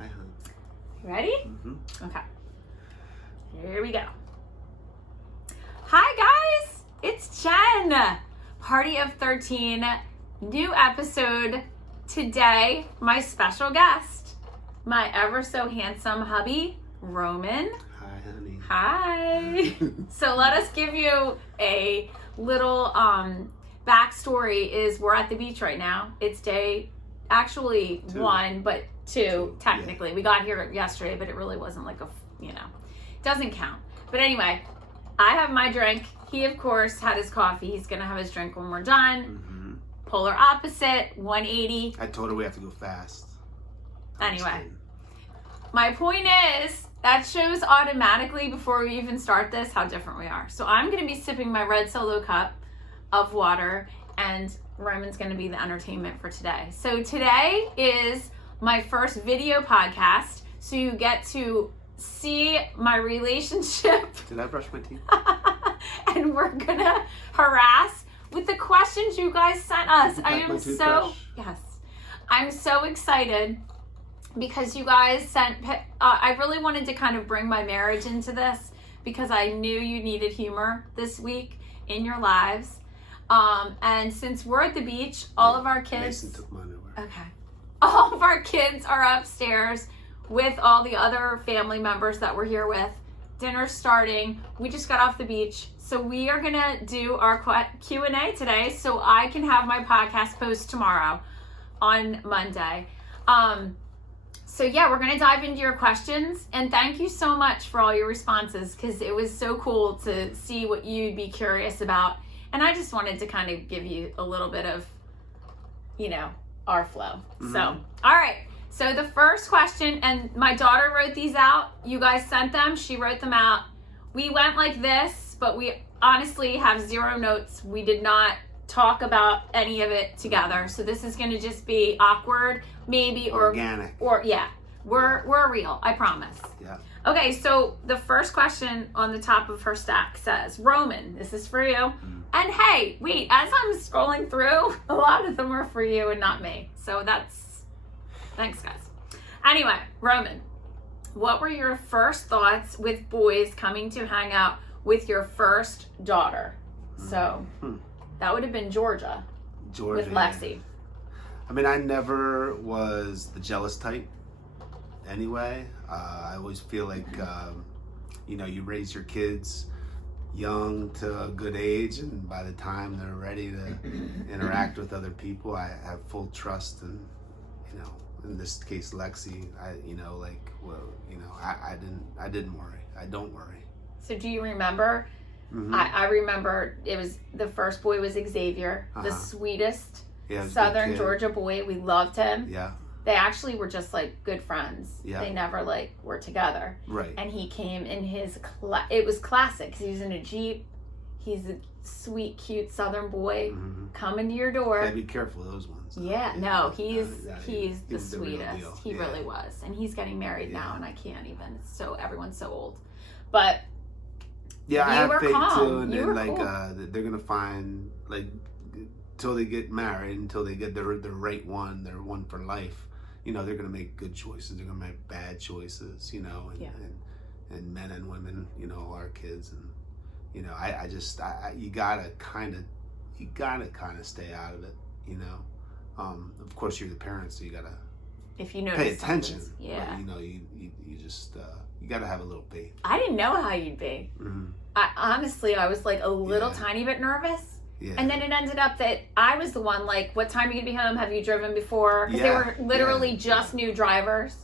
Hi, hon. You ready? Mm-hmm. Okay. Here we go. Hi, guys. It's Jen. Party of 13. New episode today. My special guest, my ever so handsome hubby, Roman. Hi, honey. Hi. So let us give you a little backstory. Is we're at the beach right now. It's day actually 1, but 2 technically. Yeah. We got here yesterday, but it really wasn't like doesn't count. But anyway, I have my drink. He, of course, had his coffee. He's going to have his drink when we're done. Mm-hmm. Polar opposite, 180. I told her we have to go fast. Anyway, my point is, that shows automatically before we even start this how different we are. So I'm going to be sipping my red Solo cup of water, and Roman's going to be the entertainment for today. So today is my first video podcast, so you get to see my relationship. Did I brush my teeth? And we're going to harass with the questions you guys sent us. I'm so excited because you guys sent, I really wanted to kind of bring my marriage into this because I knew you needed humor this week in your lives. And since we're at the beach, all of our kids, Mason took mine over. Okay. All of our kids are upstairs with all the other family members that we're here with. Dinner's starting. We just got off the beach. So we are going to do our Q&A today so I can have my podcast post tomorrow on Monday. So yeah, we're going to dive into your questions. And thank you so much for all your responses because it was so cool to see what you'd be curious about. And I just wanted to kind of give you a little bit of, our flow. Mm-hmm. So, all right. So the first question, and my daughter wrote these out. You guys sent them. She wrote them out. We went like this, but we honestly have 0 notes. We did not talk about any of it together. So this is going to just be awkward, maybe, or organic. We're real. I promise. Yeah. Okay. So the first question on the top of her stack says, Roman, this is for you. Mm-hmm. And hey, wait, as I'm scrolling through, a lot of them are for you and not me. So thanks, guys. Anyway, Roman, what were your first thoughts with boys coming to hang out with your first daughter? So that would have been Georgia with Lexi. Yeah. I mean, I never was the jealous type anyway. I always feel like, you raise your kids young to a good age, and by the time they're ready to interact with other people, I have full trust. And in this case, Lexi, I didn't worry. I don't worry. So do you remember? Mm-hmm. I remember it was the first boy was Xavier, the sweetest Southern Georgia boy. We loved him. Yeah. They actually were just like good friends. Yeah. They never were together. Right. And he came in his, it was classic because he was in a Jeep. He's a sweet, cute Southern boy coming to your door. Yeah, be careful of those ones. Yeah, he's the sweetest. He really was. And he's getting married now, and I can't even. So everyone's so old. But yeah, I have faith calm. Too. And then cool. They're gonna find until they get married, until they get the right one, their one for life. They're gonna make good choices. They're gonna make bad choices. And men and women. Our kids and. You gotta kind of stay out of it. Of course you're the parent, so you gotta pay attention. Yeah. But, you gotta have a little faith. I didn't know how you'd be. Mm-hmm. I was like a little tiny bit nervous. Yeah. And then it ended up that I was the one what time are you gonna be home? Have you driven before? Because they were literally just new drivers.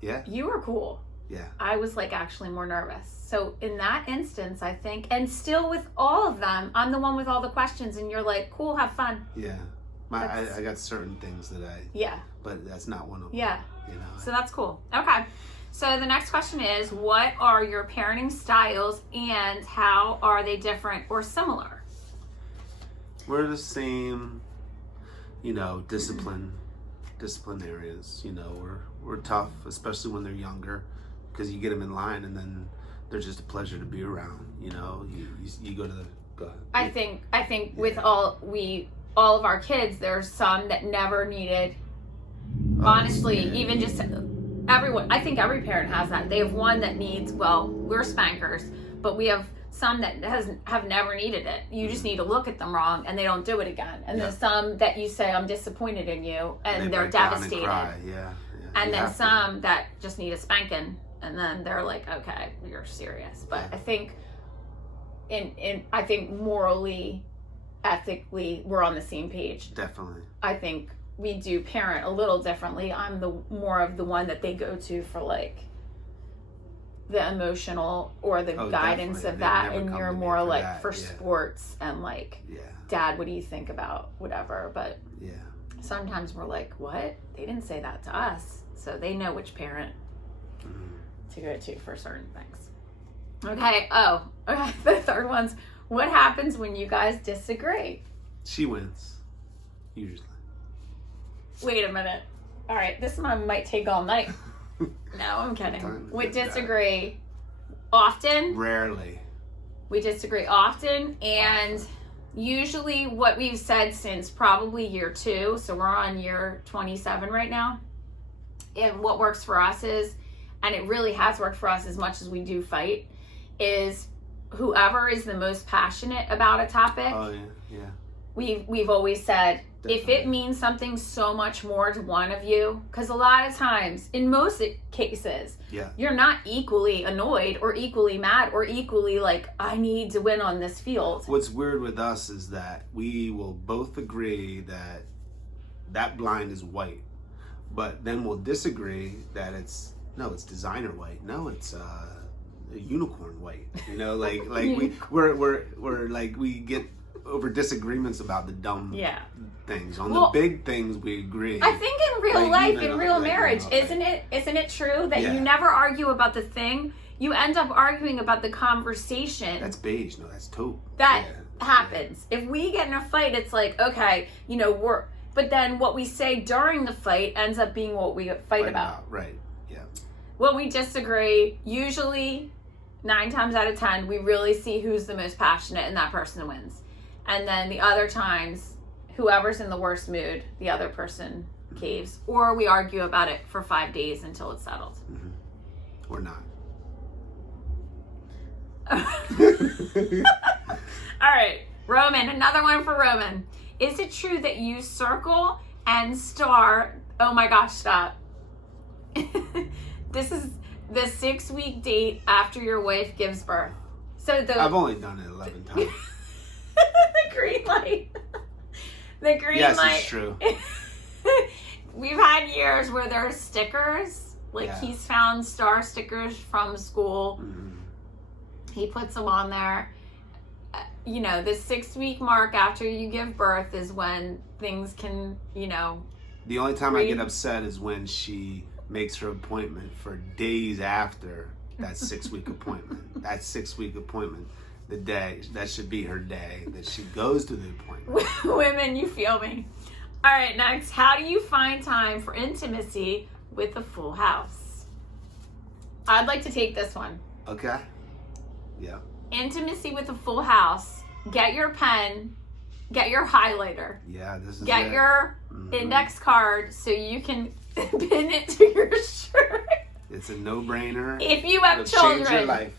Yeah. You were cool. Yeah. I was actually more nervous. So in that instance, I think, and still with all of them, I'm the one with all the questions and you're cool, have fun. Yeah. I got certain things that but that's not one of them. Yeah. So that's cool. Okay. So the next question is, what are your parenting styles and how are they different or similar? We're the same, discipline areas. We're tough, especially when they're younger, because you get them in line and then they're just a pleasure to be around. You go to the. Go ahead. I think with all of our kids, there's some that never needed. Honestly, even just I think every parent has that. They have one that needs, well, we're spankers, but we have some that have never needed it. You just need to look at them wrong and they don't do it again. And then some that you say, I'm disappointed in you, and they're devastated. And then some that just need a spanking, and then they're like, okay, you're serious. But I think I think morally, ethically, we're on the same page. Definitely. I think we do parent a little differently. I'm the more of the one that they go to for like the emotional or the guidance of that, and you're more like for sports and like, Dad, what do you think about whatever? But sometimes we're like, what? They didn't say that to us, so they know which parent to go to for certain things. Okay. Oh, okay. The third one's, what happens when you guys disagree? She wins, usually. Wait a minute. All right, this one might take all night. No, I'm kidding. We disagree often. Rarely. We disagree often, and usually what we've said since probably year 2, so we're on year 27 right now, and what works for us is, and it really has worked for us as much as we do fight, is whoever is the most passionate about a topic. Oh, yeah. We've always said, if it means something so much more to one of you, because a lot of times, in most cases, you're not equally annoyed or equally mad or equally like, I need to win on this field. What's weird with us is that we will both agree that that blind is white, but then we'll disagree that it's designer white. No, it's a unicorn white. You know, like we're like, we get over disagreements about the dumb things. On the big things we agree. I think in real life, in real marriage, isn't it true that you never argue about the thing? You end up arguing about the conversation. That's beige. No, that's taupe. That happens. If we get in a fight, it's like, okay, but then what we say during the fight ends up being what we fight about. Right. Yeah. When we disagree, usually 9 times out of 10, we really see who's the most passionate and that person wins. And then the other times, whoever's in the worst mood, the other person caves. Or we argue about it for 5 days until it's settled. Or not. All right, Roman, another one for Roman. Is it true that you circle and star? Oh my gosh, stop. This is the 6-week date after your wife gives birth. So I've only done it 11 times. The green light. The green light. Yes, it's true. We've had years where there's stickers. Like he's found star stickers from school. He puts them on there. The 6-week mark after you give birth is when things can, The only time I get upset is when she makes her appointment for days after that 6-week appointment. That 6-week appointment. The day, that should be her day that she goes to the appointment. Women, you feel me. All right, next. How do you find time for intimacy with a full house? I'd like to take this one. Okay. Yeah. Intimacy with a full house. Get your pen. Get your highlighter. Yeah, this is Get your index card so you can pin it to your shirt. It's a no-brainer. If you have children, change your life.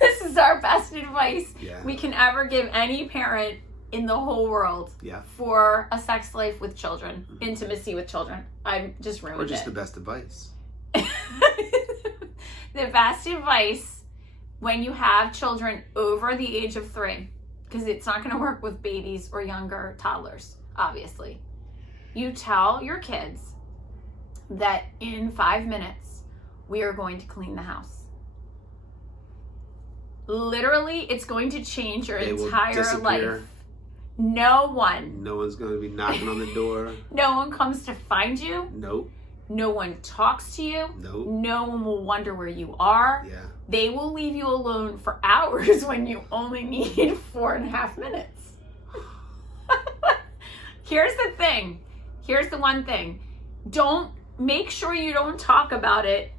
This is our best advice we can ever give any parent in the whole world for a sex life with children, intimacy with children. I'm just ruined it. Or just the best advice. The best advice when you have children over the age of 3, because it's not going to work with babies or younger toddlers, obviously. You tell your kids that in 5 minutes, we are going to clean the house. Literally, it's going to change your entire life. No one's going to be knocking on the door. No one comes to find you. Nope. No one talks to you. Nope. No one will wonder where you are. Yeah. They will leave you alone for hours when you only need 4.5 minutes. Here's the thing. Here's the one thing. Make sure you don't talk about it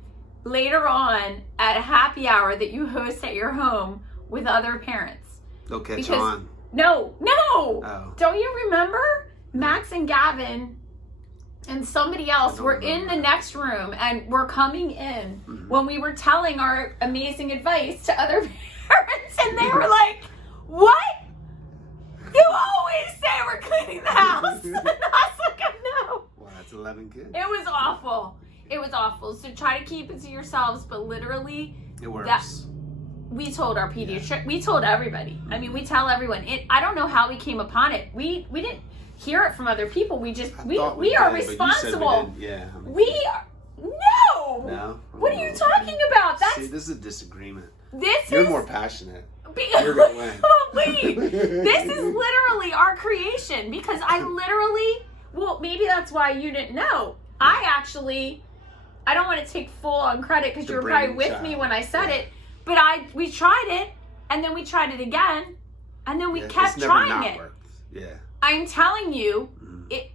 later on at a happy hour that you host at your home with other parents. They'll catch on. No. Oh. Don't you remember? Max and Gavin and somebody else were in the next room and were coming in when we were telling our amazing advice to other parents, and they were like, what? You always say we're cleaning the house. And I was like, I know. Well, that's 11 kids. It was awful. It was awful. So try to keep it to yourselves, but literally, it works. We told our pediatrician, we told everybody. I mean, we tell everyone. I don't know how we came upon it. We didn't hear it from other people. We just, we are responsible. Yeah. We are, no. What are you talking about? See, this is a disagreement. You're more passionate. You're going to win. Wait, this is literally our creation because I literally, well, maybe that's why you didn't know. I don't want to take full on credit because you were probably with me when I said it, but we tried it, and then we tried it again, and then we kept trying it. Yeah. I'm telling you,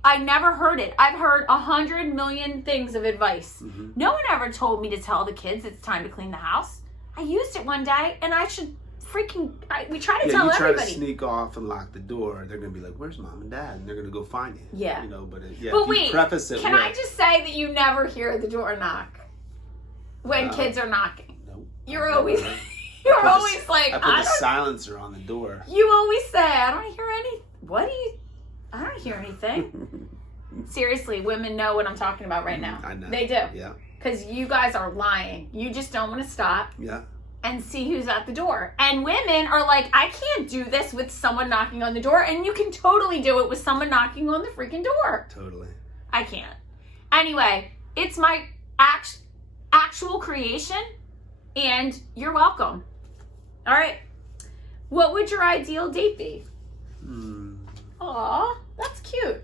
I never heard it. I've heard 100 million things of advice. No one ever told me to tell the kids it's time to clean the house. I used it one day, and I should we try to tell everybody. You try to sneak off and lock the door, they're going to be like, where's mom and dad? And they're going to go find you. Yeah. You know, but wait, can I just say that you never hear the door knock when kids are knocking? Nope. You're always like, I put the silencer on the door. You always say, I don't hear I don't hear anything. Seriously, women know what I'm talking about right now. I know. They do. Yeah. Because you guys are lying. You just don't want to stop. Yeah. And see who's at the door. And women are like, I can't do this with someone knocking on the door. And you can totally do it with someone knocking on the freaking door. Totally. I can't. Anyway, it's my actual creation. And you're welcome. All right. What would your ideal date be? Aw, that's cute.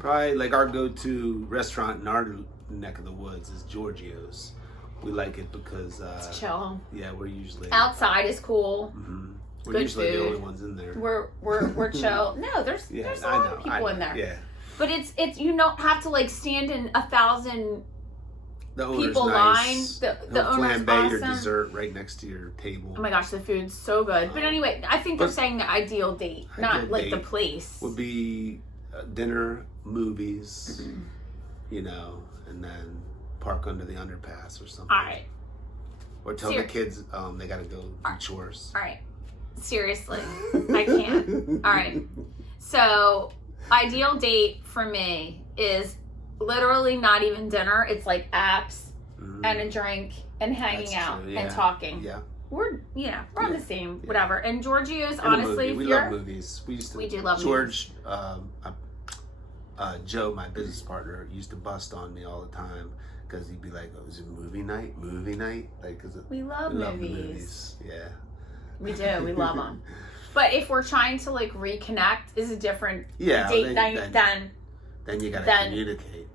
Probably like our go-to restaurant in our neck of the woods is Giorgio's. We like it because it's chill. Yeah, we're usually outside is cool. We're good usually food. the only ones in there. We're chill. No, there's a lot of people in there. Yeah. But it's you don't have to like stand in 1,000 people nice. line. The owner's flambe awesome. your dessert right next to your table. Oh my gosh, the food's so good. But anyway, I think they're saying the ideal date, not like the place. Would be dinner, movies, you know, and then park under the underpass or something. All right. Or tell the kids they got to go do chores. All right. Seriously, I can't. All right. So, ideal date for me is literally not even dinner. It's like apps and a drink and hanging out and talking. Yeah. We're on the same whatever. And Giorgio's, and honestly, we love movies. We do love movies. Joe, my business partner, used to bust on me all the time because he'd be like, "Oh, is it movie night? Like, we love movies. Yeah, we do. We love them. But if we're trying to like reconnect, is a different date night than you gotta communicate.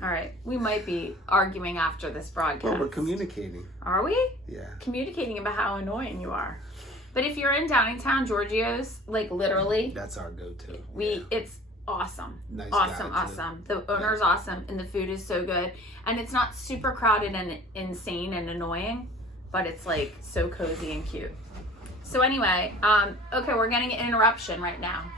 All right, we might be arguing after this broadcast. Well, we're communicating. Are we? Yeah. Communicating about how annoying you are. But if you're in Downingtown, Giorgio's, like literally, that's our go-to. It's awesome. Nice awesome. The owner's awesome, and the food is so good, and it's not super crowded and insane and annoying, but it's like so cozy and cute. So anyway, okay, we're getting an interruption right now.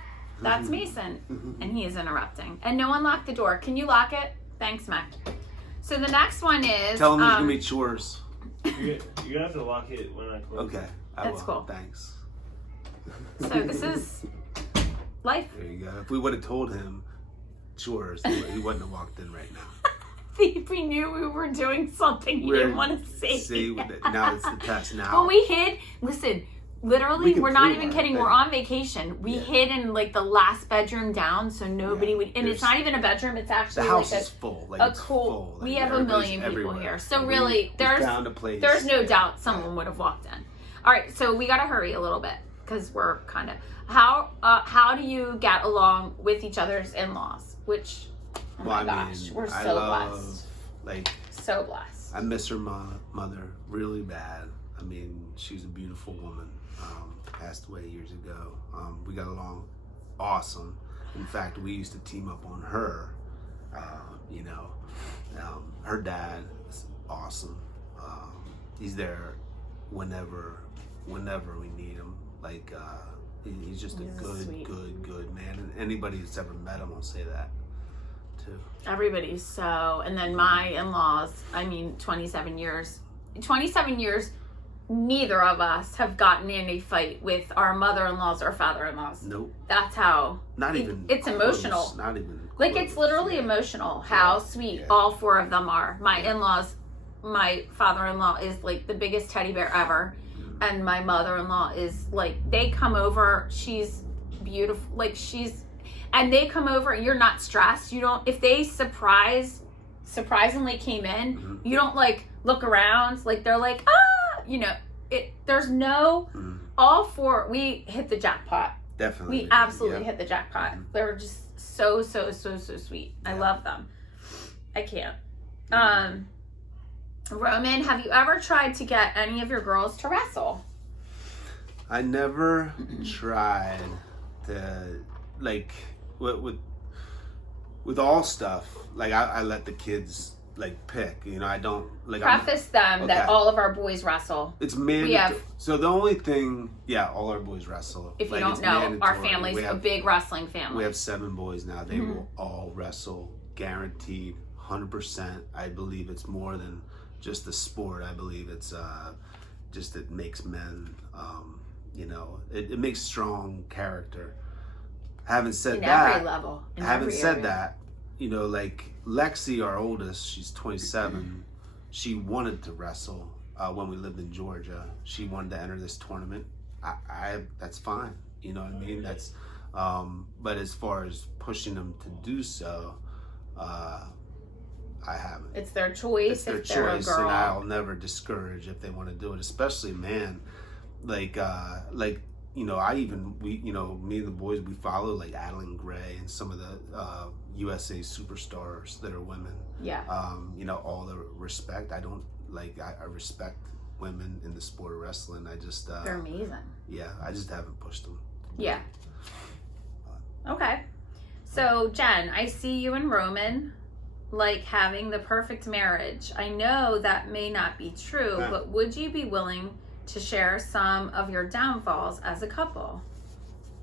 That's Mason, and he is interrupting. And no one locked the door. Can you lock it? Thanks, Mac. So the next one is... Tell him there's going to be chores. You're going to have to lock it when I close. Okay. That's cool. Thanks. So this is life. There you go. If we would have told him chores, he wouldn't have walked in right now. If we knew we were doing something he didn't want to see. See, now it's the test now. Well, we hid... Listen... Literally, we're not even kidding. We're on vacation. We hid in like the last bedroom down, so nobody would. And it's not even a bedroom. It's actually the house like is full. Like a cool. Like we have a million people here, so really, there's no doubt someone would have walked in. All right, so we gotta hurry a little bit because we're kind of how do you get along with each other's in-laws? Which my gosh, we're so blessed. Like so blessed. I miss her mother really bad. I mean, she's a beautiful woman. Passed away years ago. We got along awesome. In fact, we used to team up on her. Her dad is awesome. He's there whenever we need him. Like He's just He's a good, sweet. good man. And anybody that's ever met him will say that, too. Everybody's so. And then my in-laws, I mean, 27 years, neither of us have gotten in a fight with our mother-in-laws or father-in-laws. Nope. That's how. Not even. It's close. emotional. Not even. Like, close. it's literally emotional how sweet all four of them are. My in-laws, my father-in-law is like the biggest teddy bear ever. And my mother-in-law is like, they come over, she's beautiful, like and they come over and you're not stressed. You don't, if they surprisingly came in, you don't like look around, like they're like, there's no, all four, we hit the jackpot. Definitely. We absolutely hit the jackpot. They're just so sweet. I love them. I can't. Roman, have you ever tried to get any of your girls to wrestle? I never tried to, like, with all stuff. Like, I let the kids like pick. I don't like. Preface them that all of our boys wrestle. It's mandatory. So the only thing, all our boys wrestle. If you don't know, mandatory. Our family's a big wrestling family. We have 7 boys now. They will all wrestle, guaranteed, 100%. I believe it's more than just the sport. I believe it's just it makes men. It makes strong character. Having said that, every level. Having said that, like Lexi, our oldest, she's 27. She wanted to wrestle when we lived in Georgia. She wanted to enter this tournament. I that's fine. You know what I mean? That's but as far as pushing them to do so, I haven't. It's their choice. It's their choice, and I'll never discourage if they want to do it. Especially, man, me and the boys, we follow like Adeline Gray and some of the USA superstars that are women. Yeah. All the respect. I don't I respect women in the sport of wrestling. I just they're amazing. Yeah, I just haven't pushed them. Yeah. Okay. So Jen, I see you and Roman like having the perfect marriage. I know that may not be true, but would you be willing to share some of your downfalls as a couple?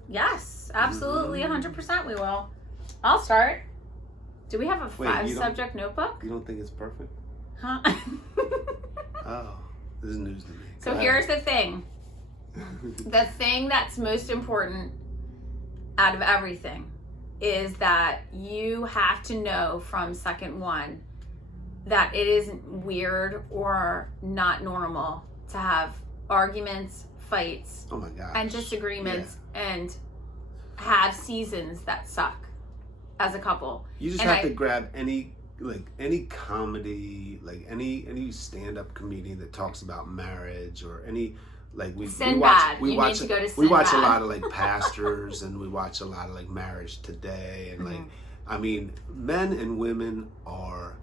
Yes, absolutely, 100% we will. I'll start. Do we have a 5-subject notebook? You don't think it's perfect? Huh? Oh, this is news to me. So here's the thing. The thing that's most important out of everything is that you have to know from second one that it isn't weird or not normal to have arguments, fights, oh my gosh, and disagreements and have seasons that suck as a couple. You just have to grab any comedy, like any stand-up comedian that talks about marriage or any we watch a lot of like pastors and we watch a lot of like Marriage Today and I mean, men and women are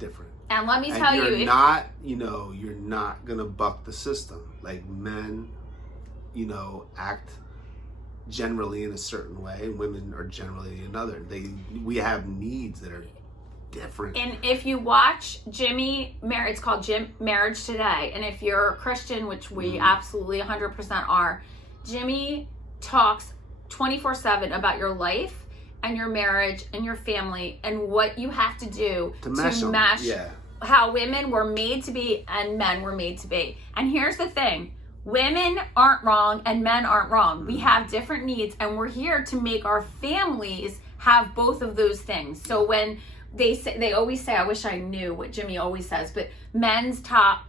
different. And let me tell you, you're not gonna buck the system. Like men, act generally in a certain way, and women are generally another. We have needs that are different. And if you watch it's called Marriage Today, and if you're a Christian, which we absolutely 100% are, Jimmy talks 24/7 about your life and your marriage and your family and what you have to do to mesh how women were made to be and men were made to be. And here's the thing. Women aren't wrong and men aren't wrong. We have different needs and we're here to make our families have both of those things. So when they always say, I wish I knew what Jimmy always says, but men's top,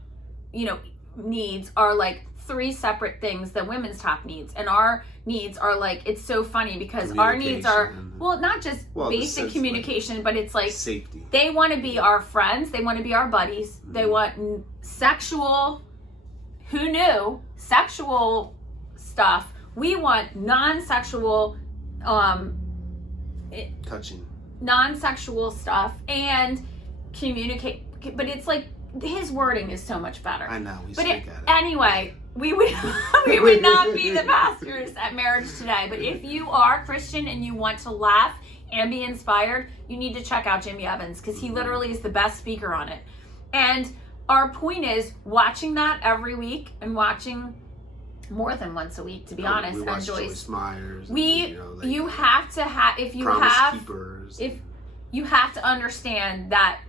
needs are like 3 separate things than women's top needs. And our needs are like, it's so funny because our needs are, not just basic communication, but it's like safety. They want to be our friends. They want to be our buddies. They want sexual, who knew, sexual stuff. We want non-sexual, touching. Non-sexual stuff and communicate, but it's like his wording is so much better. I know. Anyway, we would not be the pastors at Marriage Today, but if you are Christian and you want to laugh and be inspired, you need to check out Jimmy Evans because he literally is the best speaker on it. And our point is watching that every week and watching more than once a week, to be We honest. And watch Joyce Myers. you have to have, if you Promise have, Keepers. if you have to understand that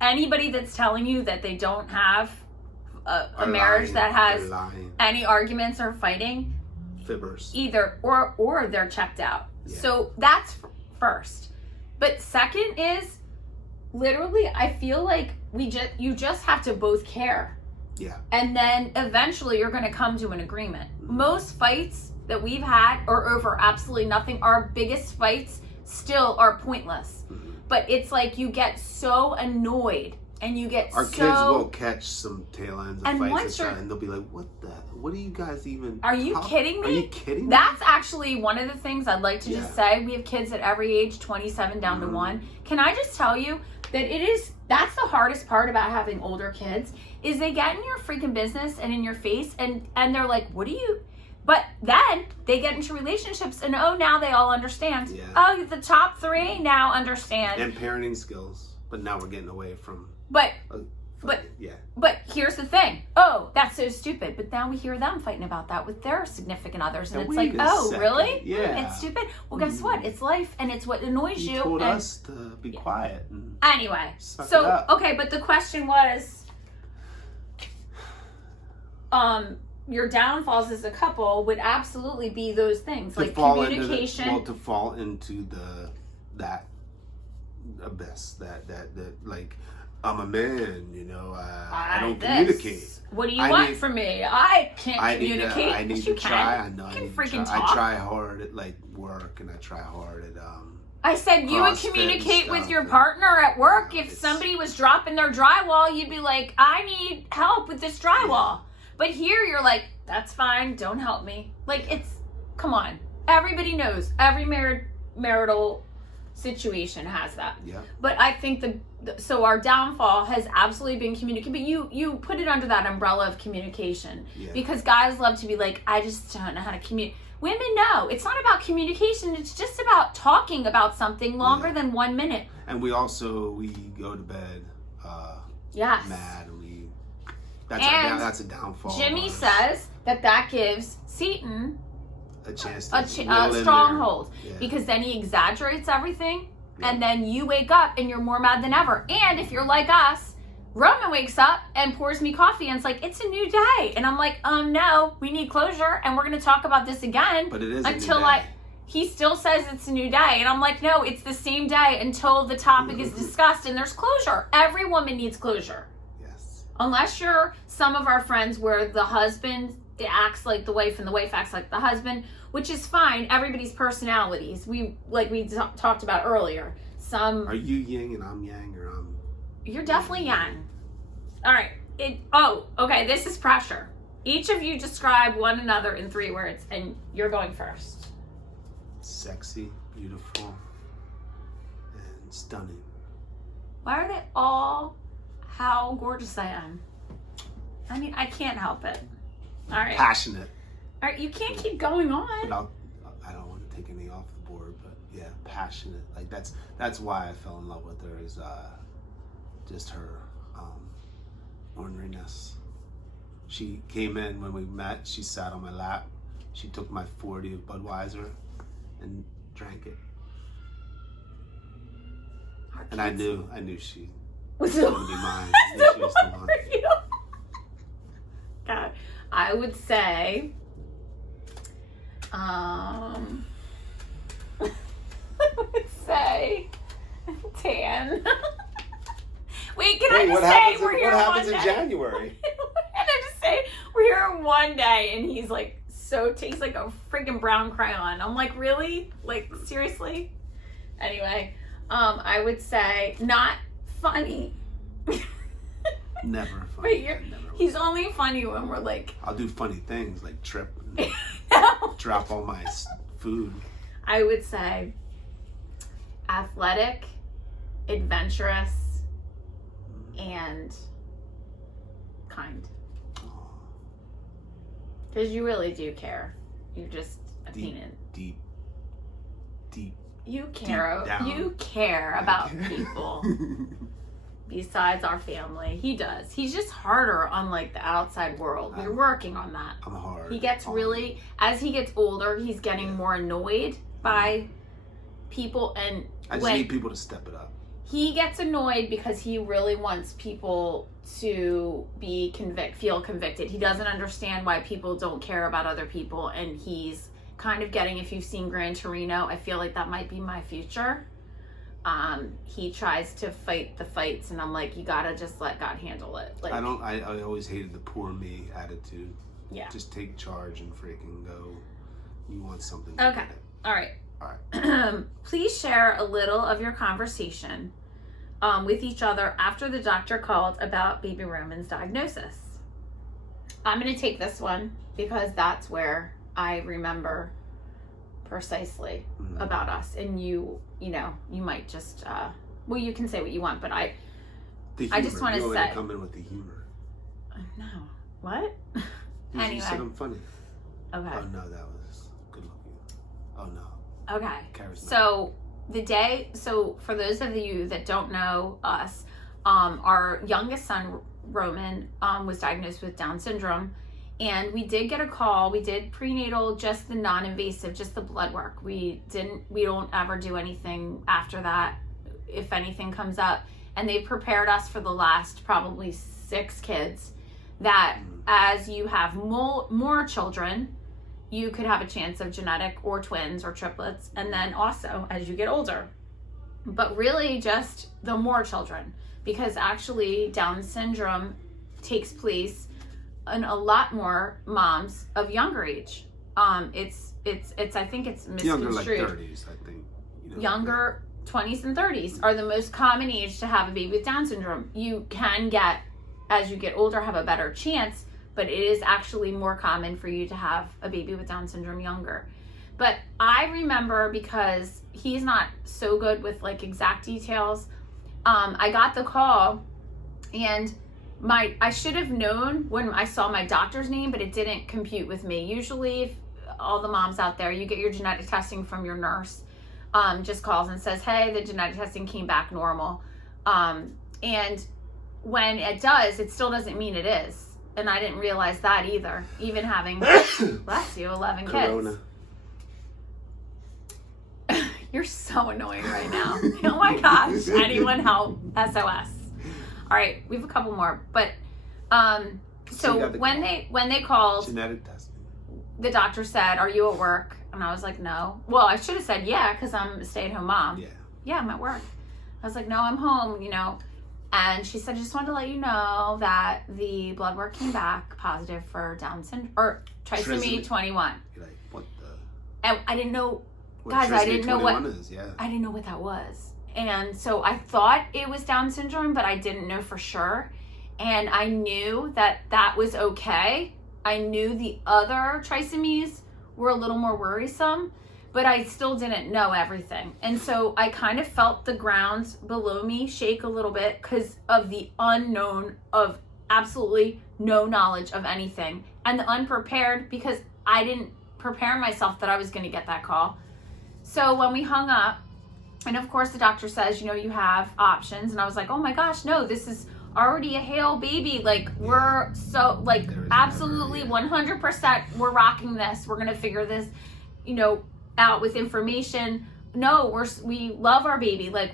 anybody that's telling you that they don't have a marriage that has any arguments or fighting, fibbers, either or they're checked out. Yeah. So that's first. But second is, literally, I feel like you just have to both care. Yeah. And then eventually you're going to come to an agreement. Most fights that we've had are over absolutely nothing. Our biggest fights still are pointless. But it's like you get so annoyed and you get Our kids will catch some tail ends of fights and they'll be like, what are you guys even Are you kidding me? Are you kidding me? That's actually one of the things I'd like to just say. We have kids at every age, 27 down to 1. Can I just tell you that that's the hardest part about having older kids, is they get in your freaking business and in your face and they're like, what do you... But then they get into relationships and now they all understand. Yeah. Oh, the top 3 now understand. And parenting skills. But now we're getting away from... But yeah. But here's the thing. Oh, that's so stupid. But now we hear them fighting about that with their significant others. And it's like, oh, really? Yeah. It's stupid. Well, guess what? It's life and it's what annoys you. You told us to be quiet. And anyway. suck it up. Okay, but the question was, your downfalls as a couple would absolutely be those things. Like communication. To fall into that abyss. That like, I'm a man, I don't communicate. What do you want from me? I can't communicate. I need you to try. can. I know. You I can need freaking to talk. I try hard at like work, and I try hard at I said you would communicate with your partner at work. If somebody was dropping their drywall, you'd be like, I need help with this drywall. But here you're like, that's fine. Don't help me. Like, come on. Everybody knows. Every marital situation has that. Yeah. But I think so our downfall has absolutely been communication. But you put it under that umbrella of communication. Yeah. Because guys love to be like, I just don't know how to communicate. Women know. It's not about communication. It's just about talking about something longer than 1 minute. And we go to bed mad. That's a downfall. Jimmy says that gives Seton a chance a stronghold, because then he exaggerates everything, and then you wake up and you're more mad than ever. And if you're like us, Roman wakes up and pours me coffee and it's like, it's a new day, and I'm like, no, we need closure and we're gonna talk about this again. But it is until a new day. He still says it's a new day, and I'm like, no, it's the same day until the topic is discussed and there's closure. Every woman needs closure. Unless you're some of our friends where the husband acts like the wife and the wife acts like the husband, which is fine. Everybody's personalities. We talked about earlier. Are you yin and I'm yang, or I'm... You're definitely yang. All right. Okay. This is pressure. Each of you describe one another in 3 words, and you're going first. Sexy, beautiful, and stunning. Why are they all... how gorgeous I am? I mean, I can't help it. All right. Passionate. All right, you can't keep going on. But I don't want to take any off the board, but yeah, passionate. Like that's why I fell in love with her, is just her orneriness. She came in when we met. She sat on my lap. She took my 40 of Budweiser and drank it. And I knew she was going to be mine. God, I would say, tan. Wait, can I just say we're here one day? What happens in January? Can I just say we're here one day and he's like tastes like a freaking brown crayon. I'm like, really? Like, seriously? Anyway, I would say not funny. Never funny. He's only funny when we're like... I'll do funny things like trip and drop all my food. I would say athletic, adventurous, and kind. Because you really do care. You're just a peanut. Deep. You care about people. besides our family. He does. He's just harder on like the outside world. We're working on that. I'm hard. He gets really, as he gets older, he's getting more annoyed by people, and I just need people to step it up. He gets annoyed because he really wants people to feel convicted. He doesn't understand why people don't care about other people, and he's kind of getting, if you've seen Gran Torino, I feel like that might be my future. He tries to fight the fights, and I'm like, you gotta just let God handle it. Like, I always hated the poor me attitude. Yeah. Just take charge and freaking go. You want something. Okay. All right. All right. Please share a little of your conversation with each other after the doctor called about baby Roman's diagnosis. I'm going to take this one because that's where I remember precisely about us. And you might just, well, you can say what you want, but I just want to say. Come in with the humor. No. What? Anyway. You said I'm funny. Okay. Oh, no, that was good looking. Oh, no. Okay. Charismatic. So for those of you that don't know us, our youngest son, Roman, was diagnosed with Down syndrome, and we did get a call. We did prenatal, just the non-invasive, just the blood work. We don't ever do anything after that if anything comes up. And they've prepared us for the last probably 6 kids that as you have more children, you could have a chance of genetic or twins or triplets, and then also as you get older. But really just the more children, because actually Down syndrome takes place in a lot more moms of younger age. It's I think it's misconstrued. Younger, like 30s, I think. Younger 20s and 30s are the most common age to have a baby with Down syndrome. You can get, as you get older, have a better chance, but it is actually more common for you to have a baby with Down syndrome younger. But I remember, because he's not so good with like exact details, I got the call, and I should have known when I saw my doctor's name, but it didn't compute with me. Usually, if all the moms out there, you get your genetic testing from your nurse, just calls and says, hey, the genetic testing came back normal. And when it does, it still doesn't mean it is. And I didn't realize that either, even having, bless you, 11 kids. Corona. You're so annoying right now. Oh my gosh. Anyone help? SOS. All right, we have a couple more. But so when they called, genetic testing, the doctor said, are you at work? And I was like, no. Well, I should have said, yeah, because I'm a stay-at-home mom. Yeah, I'm at work. I was like, no, I'm home, And she said, I just wanted to let you know that the blood work came back positive for Down syndrome, or trisomy 21. You're like, what the? And I didn't know, Guys, I didn't know what is, I didn't know what that was. And so I thought it was Down syndrome, but I didn't know for sure. And I knew that was okay. I knew the other trisomies were a little more worrisome, but I still didn't know everything. And so I kind of felt the ground below me shake a little bit because of the unknown, of absolutely no knowledge of anything, and the unprepared, because I didn't prepare myself that I was going to get that call. So when we hung up, and of course the doctor says, you have options. And I was like, oh my gosh, no, this is already a Hale baby. Like, we're so, like, absolutely 100%, we're rocking this. We're going to figure this, out with information. No, we love our baby. Like,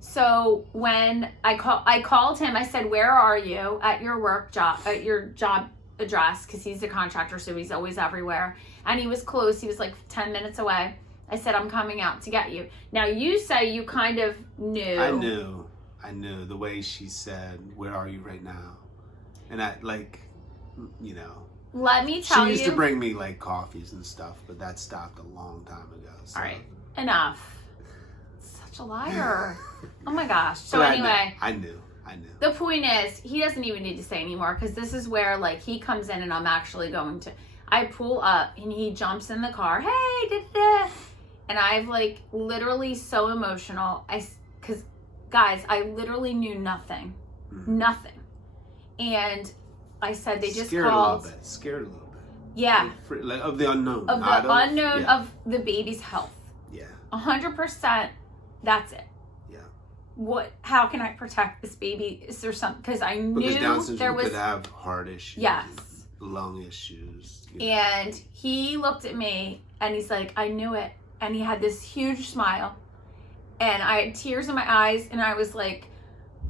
So when I called him, I said, where are you at your job address? Because he's a contractor, so he's always everywhere. And he was close. He was like 10 minutes away. I said, I'm coming out to get you. Now, you say you kind of knew. I knew the way she said, where are you right now? And I, like, let me tell you. She used to bring me like coffees and stuff, but that stopped a long time ago. So. All right, enough. Such a liar. Oh my gosh. So but anyway. I knew. The point is, he doesn't even need to say anymore, because this is where, like, he comes in and I'm actually going to. I pull up and he jumps in the car. Hey, da-da-da. And I've, like, literally so emotional. Because, guys, I literally knew nothing. Mm-hmm. Nothing. And I said, they just called. Scared a little bit. Yeah. Like, of the unknown. Of the unknown of the baby's health. Yeah. 100%, that's it. Yeah. how can I protect this baby? Is there something? Because I knew because Down syndrome there was. could have heart issues. Yes. Lung issues. And he looked at me and he's like, I knew it. And he had this huge smile. And I had tears in my eyes. And I was like,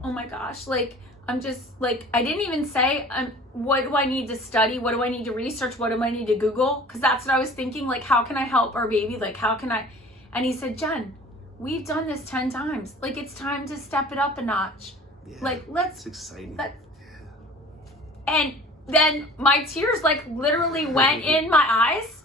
oh my gosh. Like, I'm just like, I didn't even say, what do I need to study? What do I need to research? What do I need to Google? Because that's what I was thinking. Like, how can I help our baby? Like, how can I? And he said, Jen, we've done this 10 times. Like, it's time to step it up a notch. Yeah, like, let's. It's exciting. And then my tears like literally went in my eyes.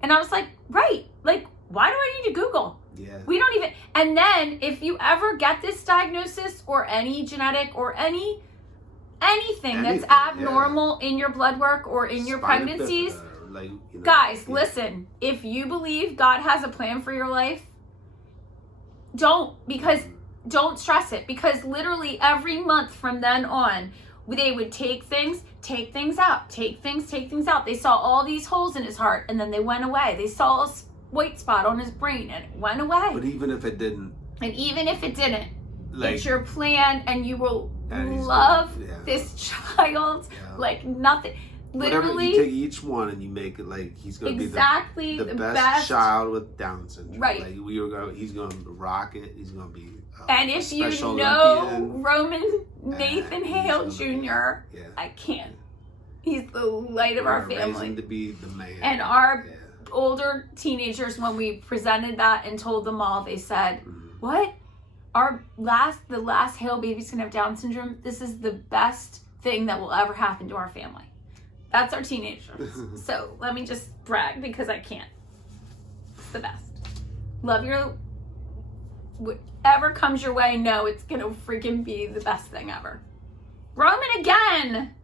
And I was like, right. Like, why do I need to Google? Yeah. We don't even. And then if you ever get this diagnosis or any genetic or anything that's abnormal in your blood work or in your pregnancies, like, guys, listen, if you believe God has a plan for your life, don't stress it, because literally every month from then on, they would take things out, take things out. They saw all these holes in his heart and then they went away. They saw a white spot on his brain and it went away. But even if it didn't, it's your plan, and you will love this child like nothing. Literally, you take each one and you make it like he's going to be the best child with Down syndrome. Right. Like he's going to rock it. He's going to be. And if you know Olympian, Roman Nathan Hale Jr., I can't. He's the light of our family. Raising to be the man. And our older teenagers, when we presented that and told them all, they said, "What? The last Hale baby's gonna have Down syndrome. This is the best thing that will ever happen to our family." That's our teenagers. So let me just brag because I can't. It's the best. Love your. Whatever comes your way, know it's gonna freaking be the best thing ever. Roman again.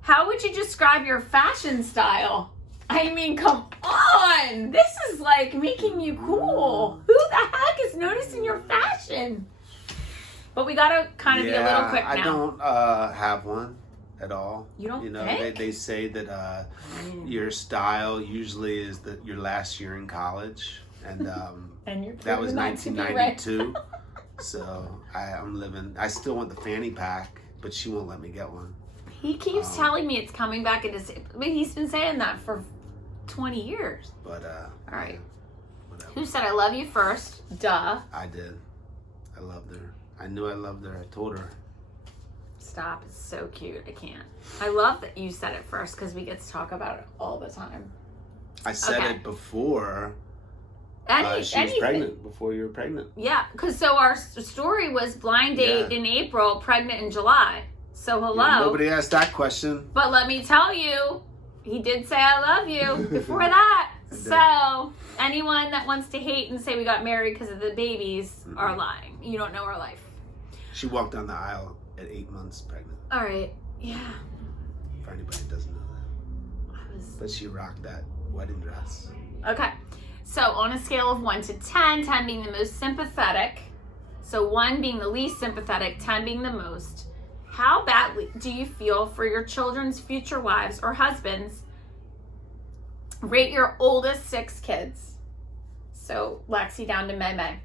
How would you describe your fashion style? I mean, come on. This is like making you cool. Who the heck is noticing your fashion? But we gotta kind of be a little quick now. I don't have one at all. You don't think? They say that your style usually is your last year in college. And, and that was 1992. So I still want the fanny pack, but she won't let me get one. He keeps telling me it's coming back in December. I mean, he's been saying that for 20 years. But, all right. Whatever. Who said I love you first? Duh. I did. I loved her. I knew I loved her. I told her. Stop. It's so cute. I can't. I love that you said it first because we get to talk about it all the time. I said it before. She was pregnant, before you were pregnant. Yeah, because so our story was blind date in April, pregnant in July. So hello. Yeah, nobody asked that question. But let me tell you, he did say I love you before that. So anyone that wants to hate and say we got married because of the babies are lying. You don't know our life. She walked down the aisle at 8 months pregnant. All right. Yeah. For anybody that doesn't know that. But she rocked that wedding dress. Okay. So on a scale of 1 to 10, 10 being the most sympathetic, so 1 being the least sympathetic, 10 being the most, how badly do you feel for your children's future wives or husbands? Rate your oldest 6 kids. So Lexi down to May.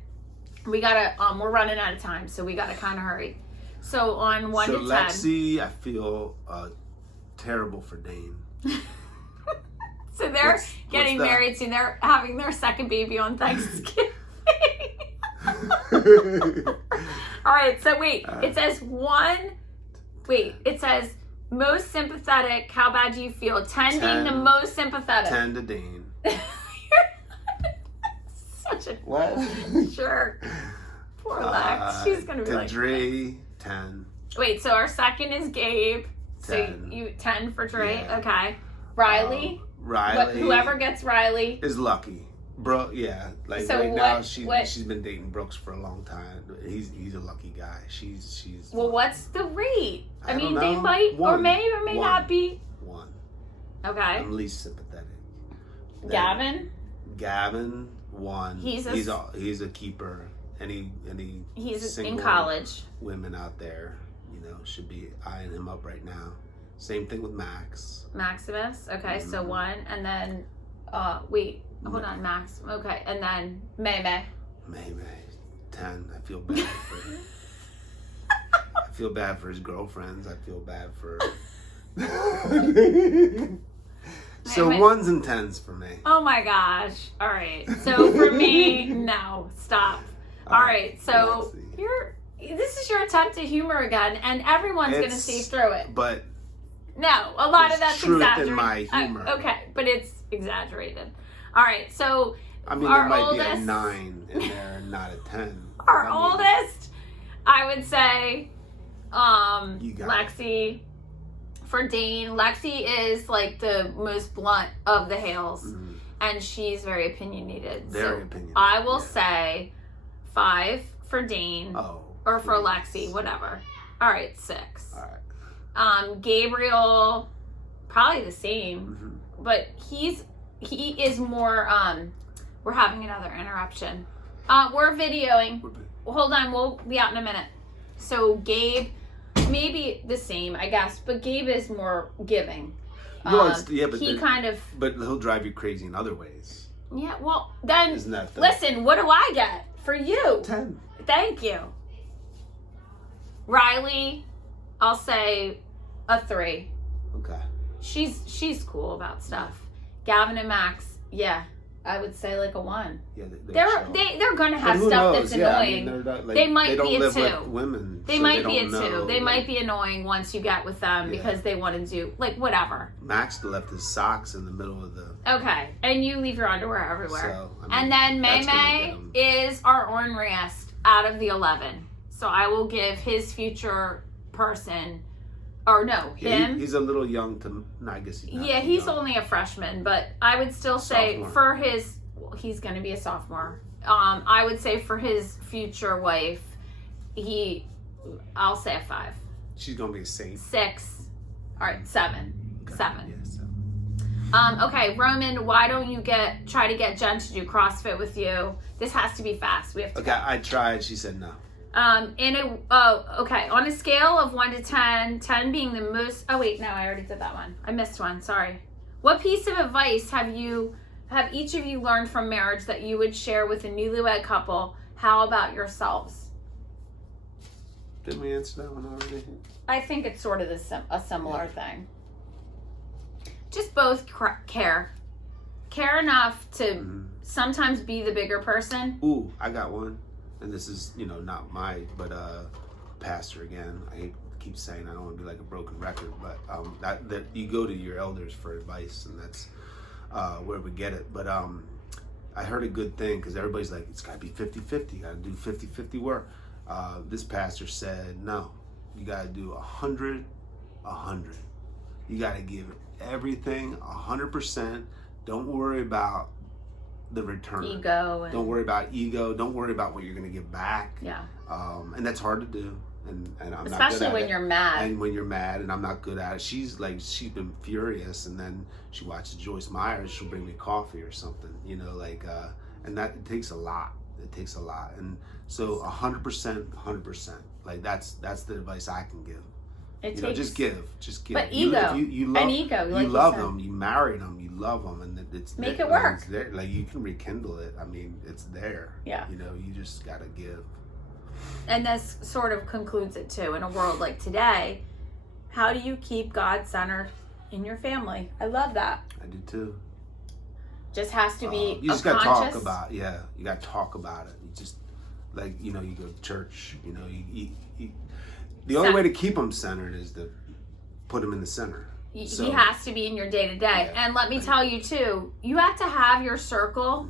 We gotta, we're running out of time, so we gotta kind of hurry. So on 1 to 10. So Lexi, I feel terrible for Dane. So they're getting married soon. They're having their second baby on Thanksgiving. All right, so wait. It says 1. Wait, it says most sympathetic. How bad do you feel? 10 being the most sympathetic. 10 to Dane. Such a what? jerk. Poor Lex. She's gonna be to like. Dre, 10. Wait, so our second is Gabe. 10. So you 10 for Dre. Yeah. Okay. Riley. Whoever gets Riley is lucky. Bro, yeah. Like so right now, she's been dating Brooks for a long time. He's a lucky guy. She's. Well, what's the rate? I mean, don't they know. might or 1. may not be. 1. Okay. I'm least sympathetic. Gavin, 1. He's a keeper. He's in college. Women out there, should be eyeing him up right now. Same thing with Maximus. Okay, so 1, and then hold on, Max. Okay, and then May. 10. I feel bad for I feel bad for his girlfriends. I feel bad for. So 1s and 10s for me. Oh my gosh. All right. So for me, no. Stop. All right. So this is your attempt to humor again, and everyone's going to see through it. But no, a lot of that's truth exaggerated. in my humor. Okay, but it's exaggerated. All right. So I mean, there might be a 9 in there, and not a 10. Our oldest, I would say, Lexi. For Dane, Lexi is like the most blunt of the Hales, and she's very opinionated. Very opinionated. I will say 5 for Dane, or for please. Lexi, whatever. All right, 6. All right. Gabriel, probably the same, but he is more. We're having another interruption. We're videoing. Hold on, we'll be out in a minute. So Gabe. Maybe the same, I guess, but Gabe is more giving. But but he'll drive you crazy in other ways. Yeah, well, then Isn't that listen, what do I get for you? 10. Thank you. Riley, I'll say a 3. Okay. She's cool about stuff. Gavin and Max, yeah, I would say like a 1. Yeah, they're gonna have stuff that's annoying. I mean, they might don't be a live 2. with women. They so might they be a 2. They might be annoying once you get with them because they want to do like whatever. Max left his socks in the middle of the. Okay, and you leave your underwear everywhere. So, I mean, and then May is our orneriest out of the 11. So I will give his future person, or no, him. He's a little young to. No, I guess he's not. Yeah, he's only a freshman, but I would still say Sophomore. for his. Well, he's going to be a sophomore. I would say for his future wife, I'll say a 5. She's gonna be a saint. 6. All right, 7. Okay. 7. Yeah, 7. Okay, Roman, why don't you try to get Jen to do CrossFit with you? This has to be fast. We have to. Okay, I tried. She said no. Okay. On a scale of 1 to 10, 10 being the most. Oh wait, no, I already did that one. I missed one. Sorry. What piece of advice have each of you learned from marriage that you would share with a newlywed couple? How about yourselves? Didn't we answer that one already? I think it's sort of a similar thing. Just both care enough to sometimes be the bigger person. Ooh, I got one, and this is not but pastor again. I hate to keep saying I don't want to be like a broken record, but that you go to your elders for advice, and that's where we get it. But I heard a good thing because everybody's like, it's got to be 50-50. You got to do 50-50 work. This pastor said, no, you got to do 100-100. You got to give everything 100%. Don't worry about the return. Don't worry about ego. Don't worry about what you're going to give back. Yeah. And that's hard to do. And I'm especially not good at when it. you're mad. And when you're mad, and I'm not good at it. She's been furious, and then she watches Joyce Meyer. She'll bring me coffee or something, and that it takes a lot. It takes a lot, and so 100%. Like that's the advice I can give. Just give. But ego, you love, and ego, you love them. You married them. You love them, and it's make there, it work. It's there. Like you can rekindle it. I mean, it's there. Yeah. You just gotta give. And this sort of concludes it too. In a world like today, how do you keep God centered in your family? I love that. I do too. Just has to be. You just gotta talk about. Yeah, you gotta talk about it. You just you go to church. The only way to keep them centered is to put them in the center. He has to be in your day to day. And let me tell you too, you have to have your circle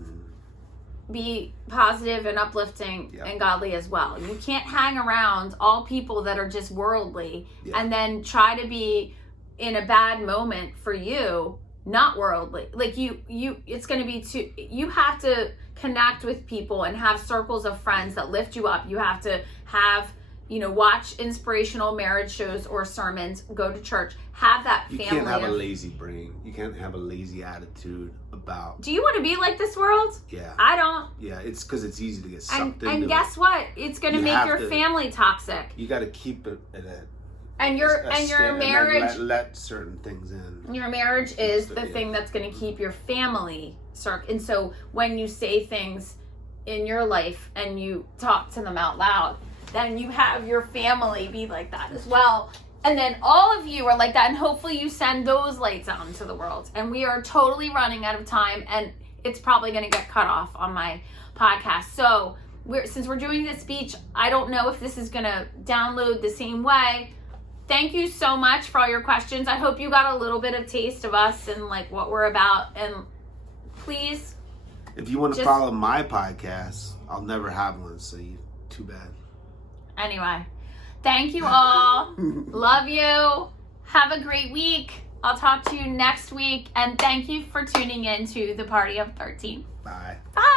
be positive and uplifting and godly as well. You can't hang around all people that are just worldly and then try to be in a bad moment for you not worldly. Like you it's going to be too. You have to connect with people and have circles of friends that lift you up. You have to have watch inspirational marriage shows or sermons, go to church, have that family. You can't have a lazy brain. You can't have a lazy attitude about. Do you want to be like this world? Yeah. I don't. Yeah, it's because it's easy to get sucked into. And guess what? It's going to make your family toxic. You got to keep it at a. And your marriage. And let certain things in. Your marriage is the thing that's going to keep your family circle. And so when you say things in your life and you talk to them out loud, then you have your family be like that as well. And then all of you are like that, and hopefully you send those lights out into the world. And we are totally running out of time, and it's probably going to get cut off on my podcast. So since we're doing this speech, I don't know if this is going to download the same way. Thank you so much for all your questions. I hope you got a little bit of taste of us and like what we're about. And please, if you want to follow my podcast, I'll never have one, so too bad. Anyway, thank you all. Love you. Have a great week. I'll talk to you next week. And thank you for tuning in to the Party of 13. Bye. Bye.